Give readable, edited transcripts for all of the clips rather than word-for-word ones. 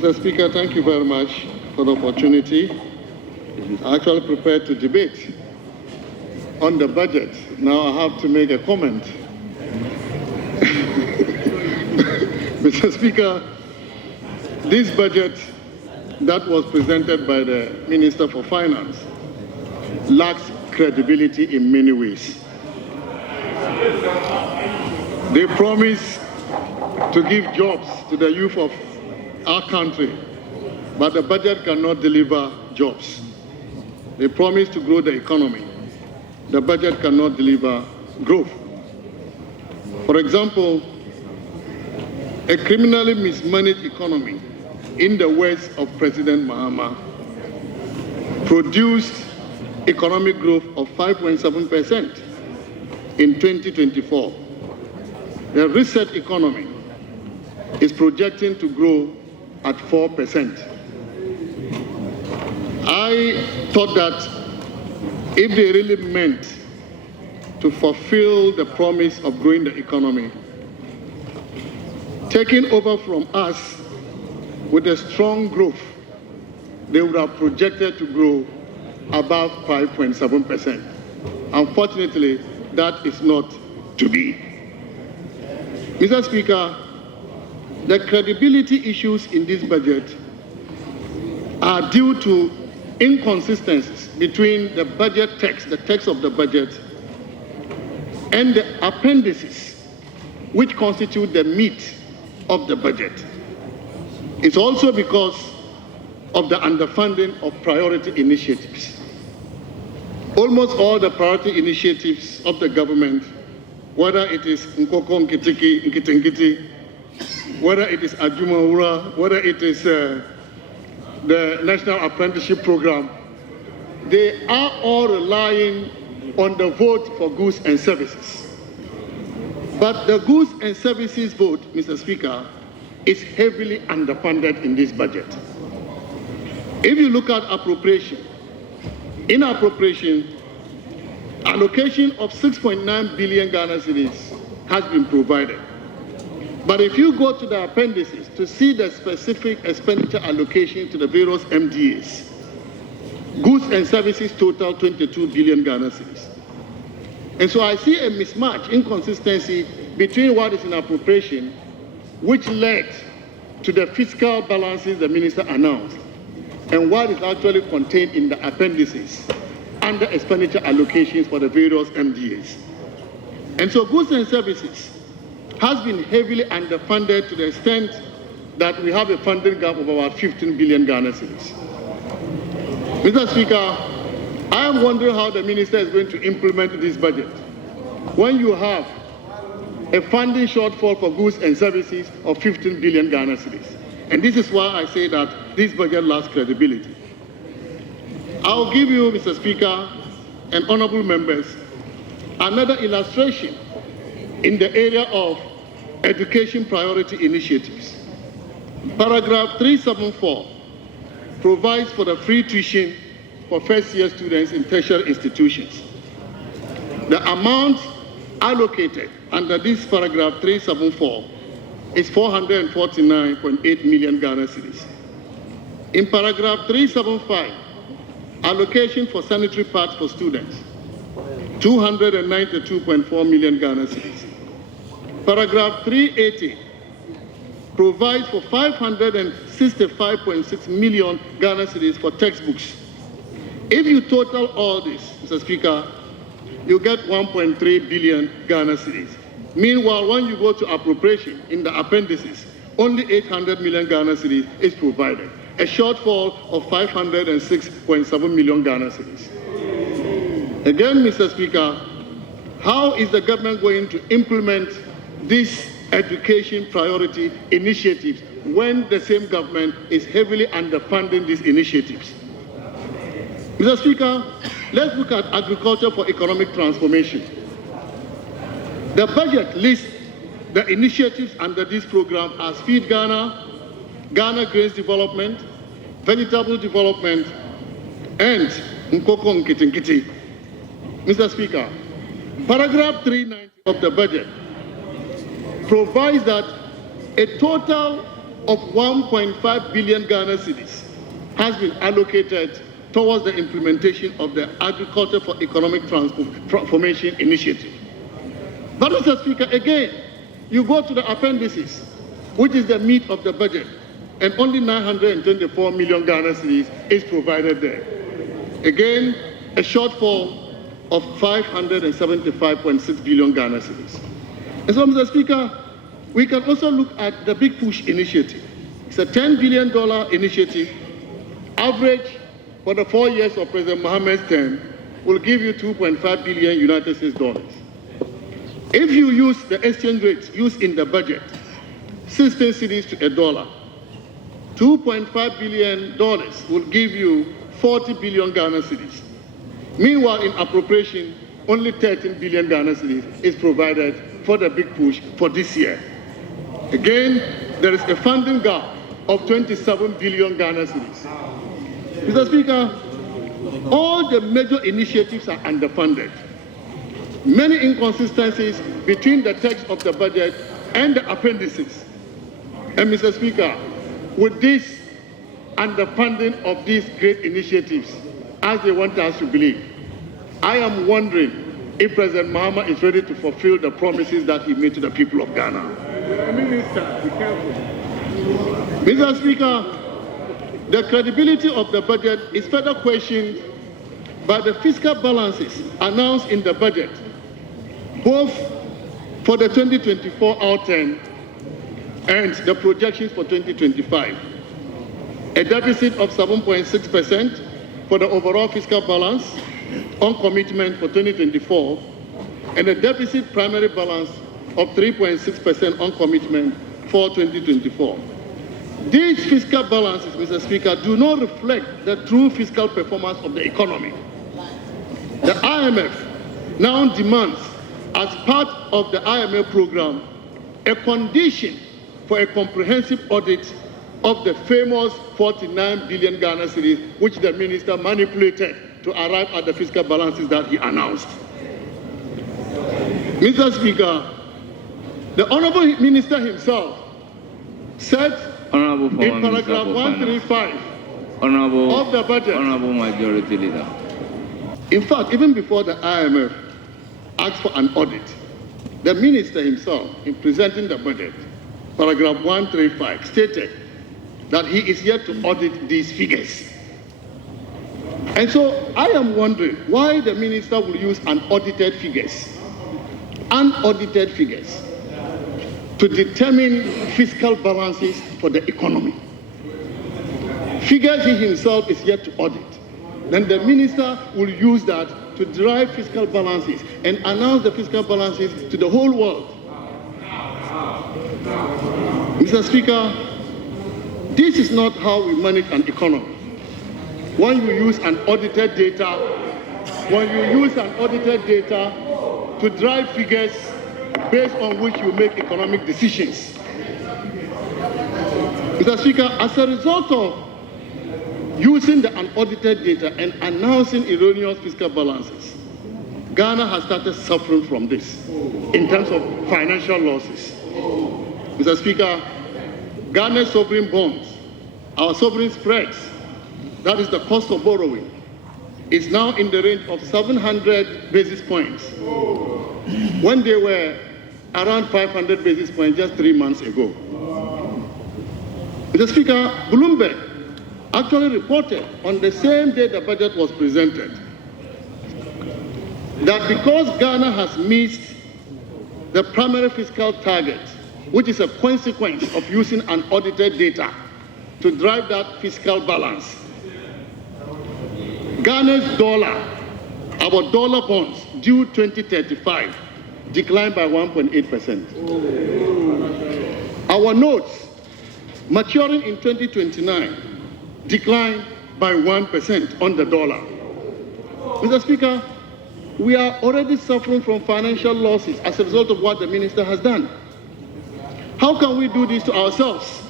Mr. Speaker, thank you very much for the opportunity. I actually prepared to debate on the budget. Now I have to make a comment. Mr. Speaker, this budget that was presented by the Minister for Finance lacks credibility in many ways. They promise to give jobs to the youth of our country, but the budget cannot deliver jobs. They promise to grow the economy. The budget cannot deliver growth. For example, a criminally mismanaged economy in the words of President Mahama produced economic growth of 5.7% in 2024. The reset economy is projecting to grow at 4%. I thought that if they really meant to fulfill the promise of growing the economy, taking over from us with a strong growth, they would have projected to grow above 5.7%. Unfortunately, that is not to be. Mr. Speaker, the credibility issues in this budget are due to inconsistencies between the budget text, the text of the budget, and the appendices, which constitute the meat of the budget. It's also because of the underfunding of priority initiatives. Almost all the priority initiatives of the government, whether it is Nkoko Nkitiki, Nkitinkiti, whether it is Ajumawura, whether it is the National Apprenticeship Program, they are all relying on the vote for goods and services. But the goods and services vote, Mr. Speaker, is heavily underfunded in this budget. If you look at appropriation, in appropriation, allocation of 6.9 billion Ghana cedis has been provided. But if you go to the appendices to see the specific expenditure allocation to the various MDAs, goods and services total 22 billion Ghana cedis. And so I see a mismatch, inconsistency between what is in appropriation, which led to the fiscal balances the minister announced, and what is actually contained in the appendices under expenditure allocations for the various MDAs. And so goods and services has been heavily underfunded to the extent that we have a funding gap of about 15 billion Ghana cedis. Mr. Speaker, I am wondering how the minister is going to implement this budget when you have a funding shortfall for goods and services of 15 billion Ghana cedis. And this is why I say that this budget lacks credibility. I'll give you, Mr. Speaker, and honorable members, another illustration in the area of education priority initiatives. Paragraph 374 provides for the free tuition for first-year students in tertiary institutions. The amount allocated under this paragraph 374 is 449.8 million Ghana cedis. In paragraph 375, allocation for sanitary pads for students, 292.4 million Ghana cedis. Paragraph 380 provides for 565.6 million Ghana cedis for textbooks. If you total all this, Mr. Speaker, you get 1.3 billion Ghana cedis. Meanwhile, when you go to appropriation in the appendices, only 800 million Ghana cedis is provided, a shortfall of 506.7 million Ghana cedis. Again, Mr. Speaker, how is the government going to implement these education priority initiatives when the same government is heavily underfunding these initiatives? Mr. Speaker, let's look at agriculture for economic transformation. The budget lists the initiatives under this program as Feed Ghana, Ghana Grains Development, Vegetable Development, and Nkoko Nkitinkiti. Mr. Speaker, paragraph 390 of the budget provides that a total of 1.5 billion Ghana cedis has been allocated towards the implementation of the Agriculture for Economic Transformation Initiative. But, Mr. Speaker, again, you go to the appendices, which is the meat of the budget, and only 924 million Ghana cedis is provided there. Again, a shortfall of 575.6 billion Ghana cedis. And so, Mr. Speaker, we can also look at the Big Push initiative. It's a $10 billion initiative. Average for the 4 years of President Mohammed's term will give you 2.5 billion United States dollars. If you use the exchange rates used in the budget, 16 cedis to $1, $2.5 billion will give you 40 billion Ghana cedis. Meanwhile, in appropriation, only 13 billion Ghana cedis is provided for the Big Push for this year. Again, there is a funding gap of 27 billion Ghana cedis. Mr. Speaker, all the major initiatives are underfunded. Many inconsistencies between the text of the budget and the appendices. And Mr. Speaker, with this underfunding of these great initiatives, as they want us to believe, I am wondering if President Mahama is ready to fulfill the promises that he made to the people of Ghana. Minister, be careful. Mr. Speaker, the credibility of the budget is further questioned by the fiscal balances announced in the budget, both for the 2024 outturn and the projections for 2025. A deficit of 7.6% for the overall fiscal balance on commitment for 2024, and a deficit primary balance of 3.6% on commitment for 2024. These fiscal balances, Mr. Speaker, do not reflect the true fiscal performance of the economy. The IMF now demands, as part of the IMF program, a condition for a comprehensive audit of the famous 49 billion Ghana cedis, which the minister manipulated to arrive at the fiscal balances that he announced. Mr. Speaker, the Honorable Minister himself said in paragraph 135 of the budget, Honorable Majority Leader. In fact, even before the IMF asked for an audit, the minister himself, in presenting the budget, paragraph 135, stated that he is yet to audit these figures. And so I am wondering why the minister will use unaudited figures to determine fiscal balances for the economy. Figures he himself is yet to audit. Then the minister will use that to derive fiscal balances and announce the fiscal balances to the whole world. Mr. Speaker, this is not how we manage an economy. When you use unaudited data, to drive figures based on which you make economic decisions. Mr. Speaker, as a result of using the unaudited data and announcing erroneous fiscal balances, Ghana has started suffering from this in terms of financial losses. Mr. Speaker, Ghana's sovereign bonds, our sovereign spreads, that is the cost of borrowing, is now in the range of 700 basis points when they were around 500 basis points just 3 months ago. Mr. Speaker, Bloomberg actually reported on the same day the budget was presented that because Ghana has missed the primary fiscal target, which is a consequence of using unaudited data to drive that fiscal balance, Ghana's dollar, our dollar bonds due 2035, declined by 1.8%. Our notes maturing in 2029 declined by 1% on the dollar. Mr. Speaker, we are already suffering from financial losses as a result of what the minister has done. How can we do this to ourselves?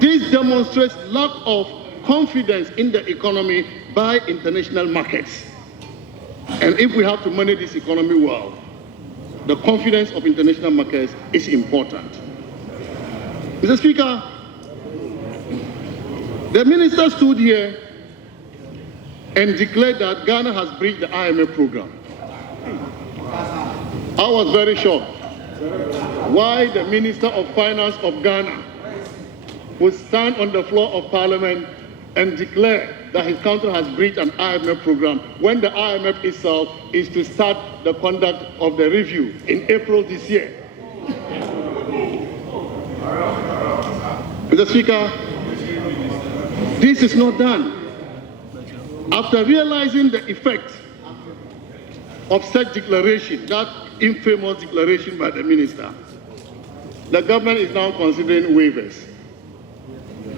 This demonstrates lack of confidence in the economy by international markets. And if we have to manage this economy well, the confidence of international markets is important. Mr. Speaker, the minister stood here and declared that Ghana has breached the IMF program. I was very shocked why the Minister of Finance of Ghana would stand on the floor of Parliament and declare that his country has breached an IMF program when the IMF itself is to start the conduct of the review in April this year. Mr. Speaker, this is not done. After realizing the effect of such declaration, that infamous declaration by the minister, the government is now considering waivers.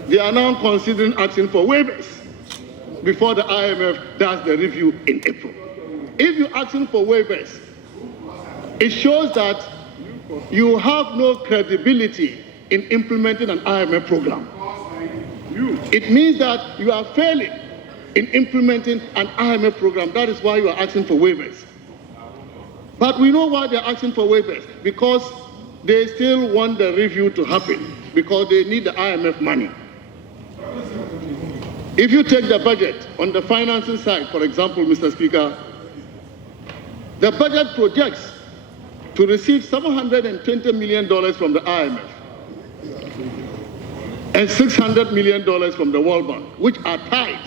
They are now considering asking for waivers before the IMF does the review in April. If you're asking for waivers, it shows that you have no credibility in implementing an IMF program. It means that you are failing in implementing an IMF program. That is why you are asking for waivers. But we know why they are asking for waivers, because they still want the review to happen, because they need the IMF money. If you take the budget on the financing side, for example, Mr. Speaker, the budget projects to receive $720 million from the IMF and $600 million from the World Bank, which are tied.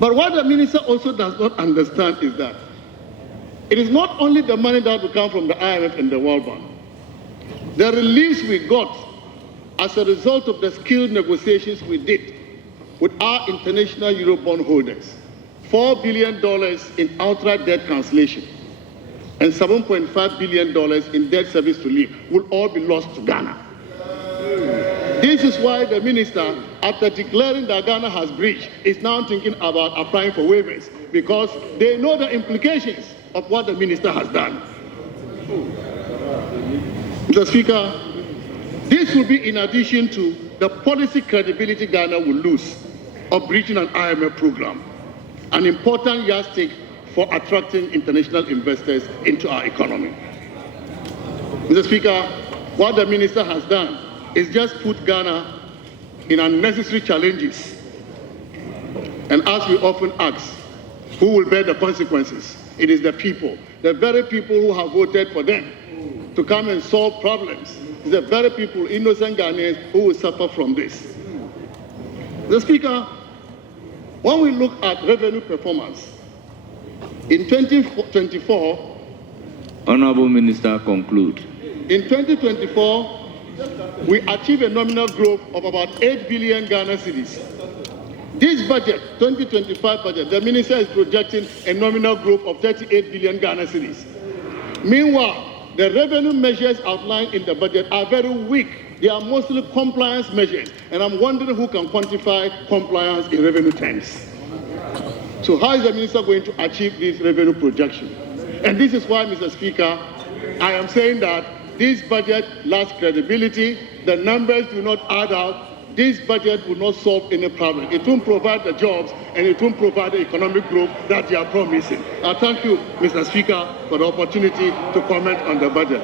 But what the minister also does not understand is that it is not only the money that will come from the IMF and the World Bank. The reliefs we got as a result of the skilled negotiations we did with our international Eurobond holders, $4 billion in outright debt cancellation and $7.5 billion in debt service relief will all be lost to Ghana. This is why the minister, after declaring that Ghana has breached, is now thinking about applying for waivers, because they know the implications of what the minister has done. Mr. Speaker, this will be in addition to the policy credibility Ghana will lose of breaching an IMF program, an important yardstick for attracting international investors into our economy. Mr. Speaker, what the minister has done is just put Ghana in unnecessary challenges. And as we often ask, who will bear the consequences? It is the people, the very people who have voted for them to come and solve problems. It's the very people, innocent Ghanaians, who will suffer from this. The Speaker, when we look at revenue performance, in 2024, Honorable Minister, conclude. In 2024, we achieved a nominal growth of about 8 billion Ghana cedis. This budget, 2025 budget, the minister is projecting a nominal growth of 38 billion Ghana cedis. Meanwhile, the revenue measures outlined in the budget are very weak. They are mostly compliance measures, and I'm wondering who can quantify compliance in revenue terms. So how is the minister going to achieve this revenue projection? And this is why, Mr. Speaker, I am saying that this budget lacks credibility. The numbers do not add up. This budget will not solve any problem. It won't provide the jobs, and it won't provide the economic growth that they are promising. I thank you, Mr. Speaker, for the opportunity to comment on the budget.